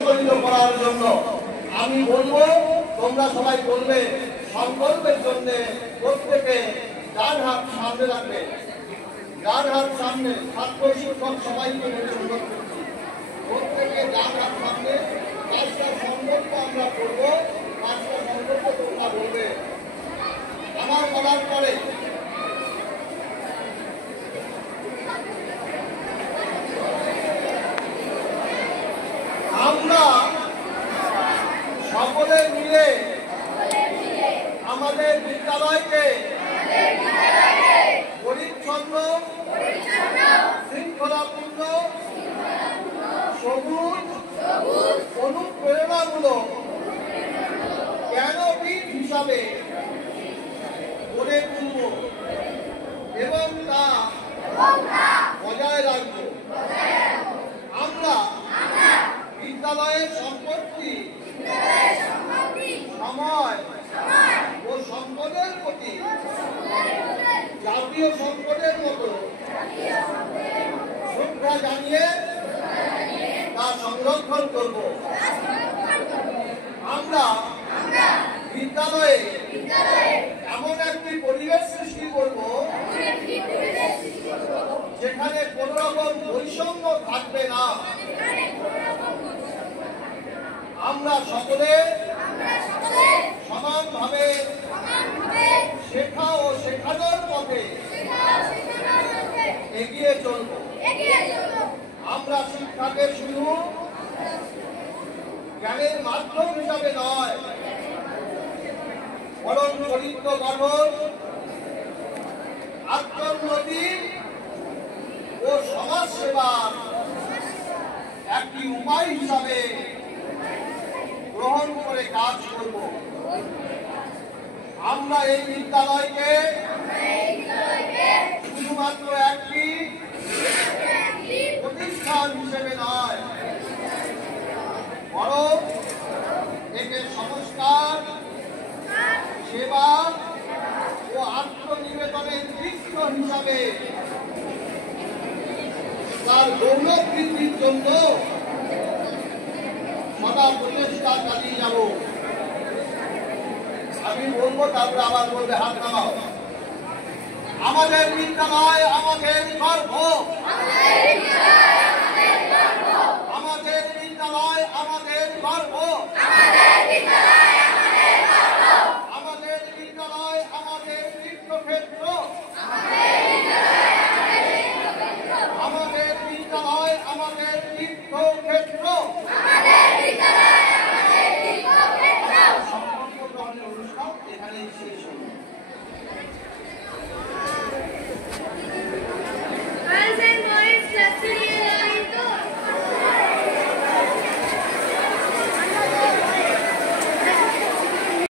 করার জন্য আমি বলবো, তোমরা সবাই বলবে, সংকল্পের জন্য প্রত্যেকে ডান হাত সামনে রাখবে। ডান হাত সামনে, ছাত্র শিক্ষক সবাইকে অনুরোধ করছি, প্রত্যেকে ডান হাত সামনে। পাঁচটা সংকল্প আমরা করবো, পাঁচটা সংকল্প তোমরা বলবে আমার বলার পরে। আমরা সকলে মিলে আমাদের বিদ্যালয়কে পরিচ্ছন্ন, শৃঙ্খলাপূর্ণ, সবুজ, অনুপ্রেরণামূলক জ্ঞানপীঠ হিসাবে গড়ে তুলব এবং তা বজায় রাখব। আমরা বিদ্যালয়ের সম্পত্তি, সময় ও সম্পদের প্রতি জাতীয় সম্পদের মতো শ্রদ্ধা জানিয়ে তা সংরক্ষণ করব। আমরা বিদ্যালয়ে এমন একটি পরিবেশ সৃষ্টি করব যেখানে কোন রকম বৈষম্য থাকবে না। আমরা সকলে সমানভাবে শেখা ও শেখানোর পথে এগিয়ে চলব। আমরা শিক্ষাকে শুধু জ্ঞানের মাধ্যম হিসাবে নয়, বরং চরিত্র গঠন, আত্মোন্নতি ও সমাজ সেবার একটি উপায় হিসাবে গ্রহণ করে কাজ করব। আমরা এই বিদ্যালয়কে শুধুমাত্র একটি প্রতিষ্ঠান হিসেবে নয়, বরং একে সংস্কার, সেবা ও আত্মনিবেদনের বৃক্ষ হিসাবে তার গৌরব বৃদ্ধির জন্য সদা প্রচেষ্টা চালিয়ে যাব। আমি বলবো, তারপরে আবার বলবে হাত নামাও। আমাদের বিদ্যালয় আমাদের গর্ব, আমাদের বিদ্যালয় আমাদের গর্ব।